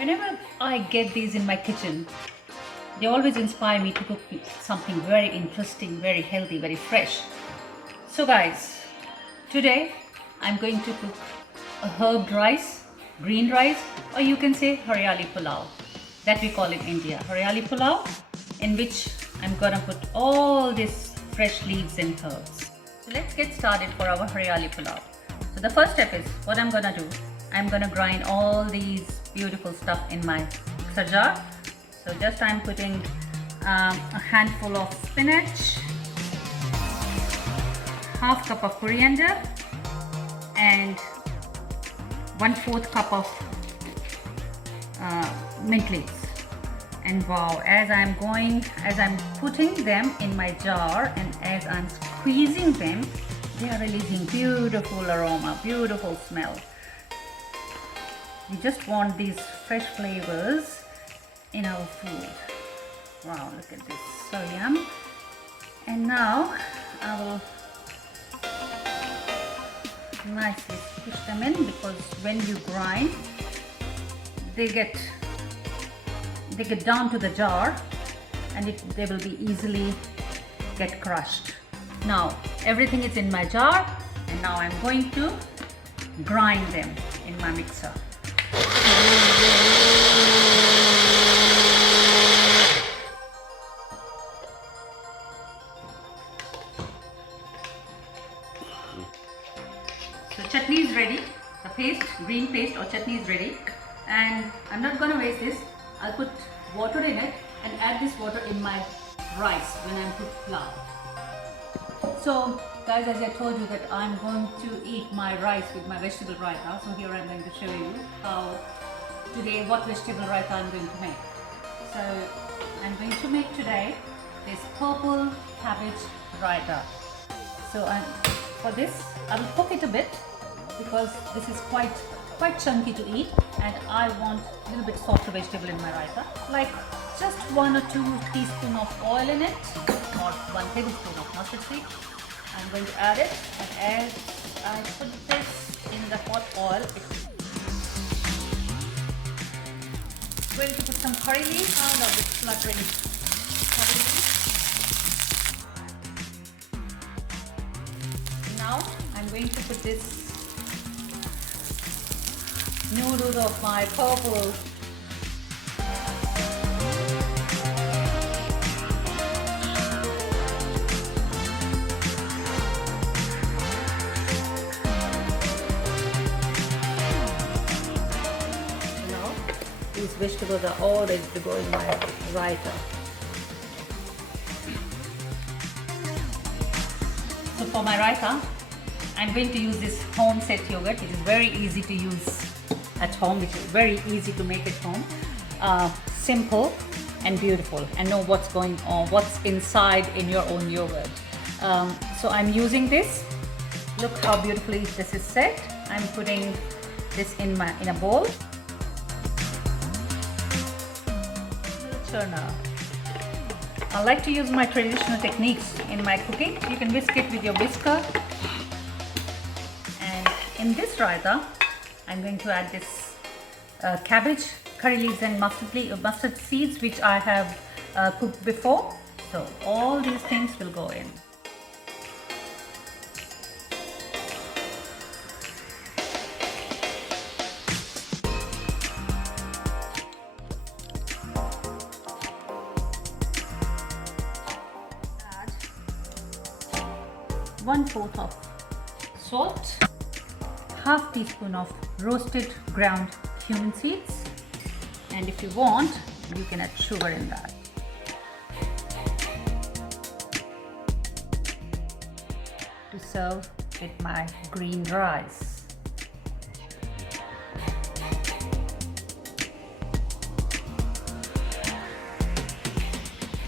Whenever I get these in my kitchen, they always inspire me to cook something very interesting, very healthy, very fresh. So guys, today I'm going to cook a herbed rice, green rice, or you can say Haryali Pulao, that we call in India. Haryali Pulao, in which I'm gonna put all these fresh leaves and herbs. So let's get started for our Haryali Pulao. So the first step is, what I'm gonna do, I'm gonna grind all these beautiful stuff in my mixer jar. So just I'm putting a handful of spinach, half cup of coriander, and 1/4 cup of mint leaves. And wow, as I'm putting them in my jar and as I'm squeezing them, they are releasing beautiful aroma, beautiful smell. We just want these fresh flavors in our food. Wow, look at this, so yum. And now I will nicely push them in, because when you grind, they get down to the jar and they will be easily get crushed. Now everything is in my jar, and now I'm going to grind them in my mixer. So chutney is ready, the paste, green paste or chutney is ready, and I'm not gonna waste this. I'll put water in it and add this water in my rice when I put pulao. So guys, as I told you that I'm going to eat my rice with my vegetable raita, so here I'm going to show you how today what vegetable raita I'm going to make. So I'm going to make today this purple cabbage raita. So for this I will cook it a bit, because this is quite chunky to eat, and I want a little bit softer vegetable in my raita, like just 1 or 2 teaspoons of oil in it, or 1 tablespoon of mustard seed. I'm going to add it, and as I put this in the hot oil, it's going to put some curry leaves. I love this fluttering curry leaves. Now I'm going to put this noodles of my purple these vegetables are all ready to go in my raita. So for my raita, I'm going to use this home set yogurt. It is very easy to use at home, which is very easy to make at home. Simple and beautiful, and know what's going on, what's inside in your own yogurt. So I'm using this. Look how beautifully this is set. I'm putting this in a bowl. Churner. I like to use my traditional techniques in my cooking. You can whisk it with your whisker. And in this raita, I'm going to add this cabbage, curry leaves and mustard seeds, which I have cooked before. So all these things will go in. Add 1/4 of salt, half teaspoon of roasted ground cumin seeds, and if you want, you can add sugar in that. To serve with my green rice.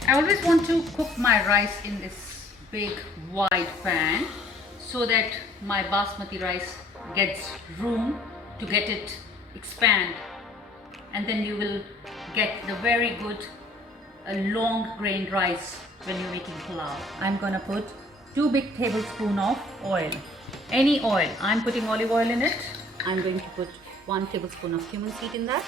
I always want to cook my rice in this big wide pan, so that my basmati rice gets room to get it expand, and then you will get the very good long grained rice when you're making pulao. I'm gonna put 2 big tablespoons of oil. Any oil. I'm putting olive oil in it. I'm going to put 1 tablespoon of cumin seed in that.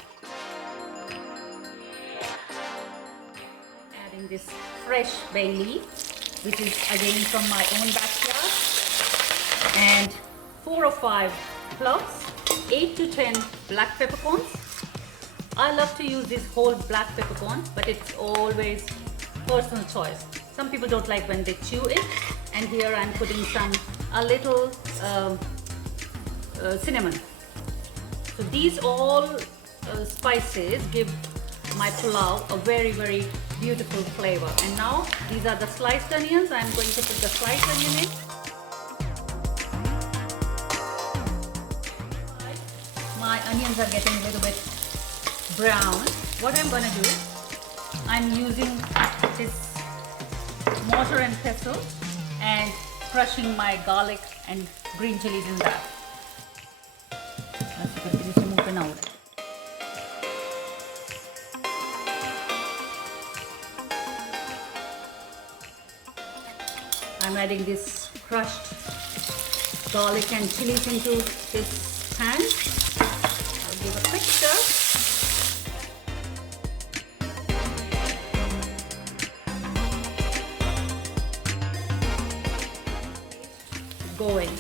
adding this fresh bay leaf, which is again from my own backyard, and 4 or 5 cloves, 8 to 10 black peppercorns. I love to use this whole black peppercorn, but it's always personal choice. Some people don't like when they chew it, and here I'm putting a little cinnamon. So these all spices give my pulao a very, very beautiful flavor. And now these are the sliced onions. I'm going to put the sliced onion in. My onions are getting a little bit brown. What I'm going to do, I'm using this mortar and pestle and crushing my garlic and green chilies in that. I'm adding this crushed garlic and chilies into this pan. I'll give a quick stir. Going.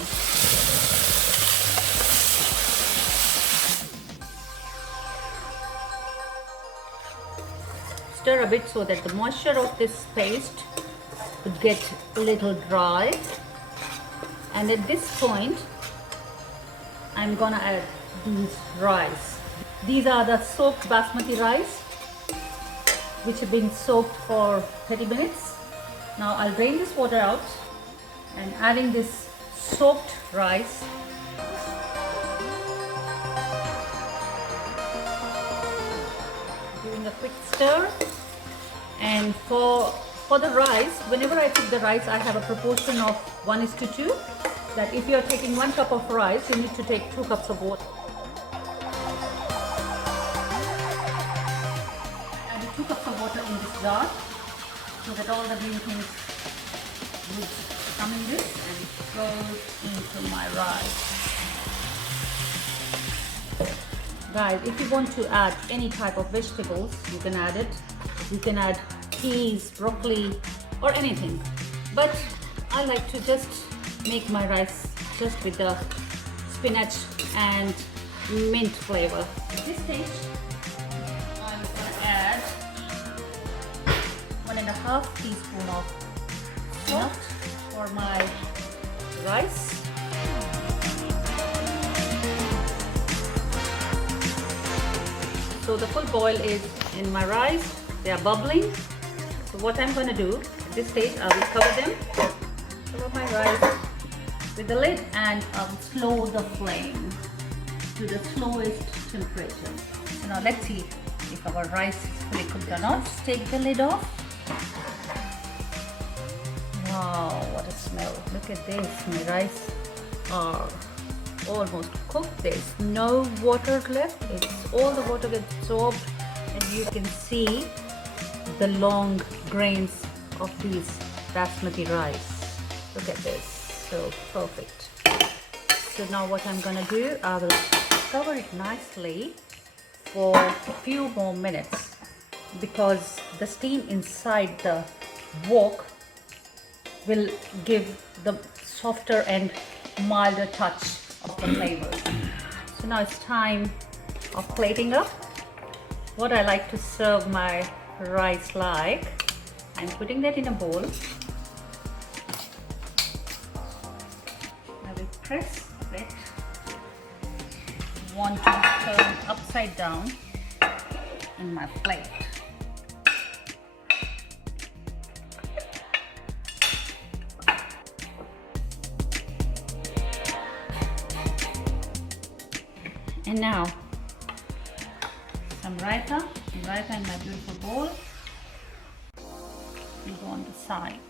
Stir a bit so that the moisture of this paste would get a little dry, and at this point I'm gonna add these rice. These are the soaked basmati rice which have been soaked for 30 minutes. Now I'll drain this water out and adding this soaked rice. Giving a quick stir, and for the rice, whenever I cook the rice, I have a proportion of 1:2. That if you are taking 1 cup of rice, you need to take 2 cups of water. Add 2 cups of water in this jar so that all the green things would come in this and go into my rice. Guys, if you want to add any type of vegetables, you can add it. You can add peas, broccoli, or anything. But I like to just make my rice just with the spinach and mint flavor. At this stage, I'm going to add 1.5 teaspoon of salt for my rice. So the full boil is in my rice. They are bubbling. So what I'm going to do at this stage, I will cover them, cover my rice with the lid, and I'll slow the flame to the slowest temperature. So now let's see if our rice is fully cooked or not. Let's take the lid off. Wow, what a smell. Look at this. My rice are almost cooked. There's no water left. It's all the water gets absorbed, and you can see the long grains of these basmati rice. Look at this. So perfect. So now what I'm gonna do, I will cover it nicely for a few more minutes, because the steam inside the wok will give the softer and milder touch of the flavor. So now it's time of plating up. What I like to serve my rice like, I'm putting that in a bowl. I will press it. Want to turn upside down in my plate. And now some raita in my beautiful bowl. We go on the side.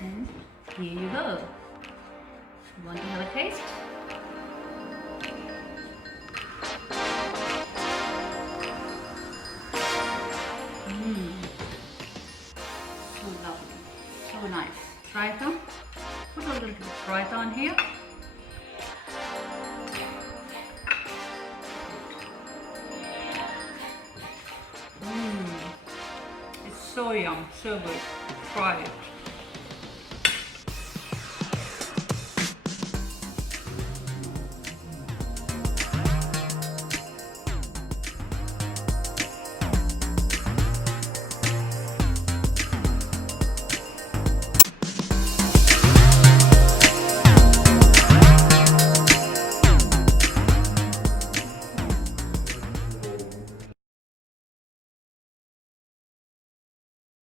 And here you go. You want to have a taste? So lovely, so nice. Raita. Put a little bit of raita on here. So yum, so good. Try it.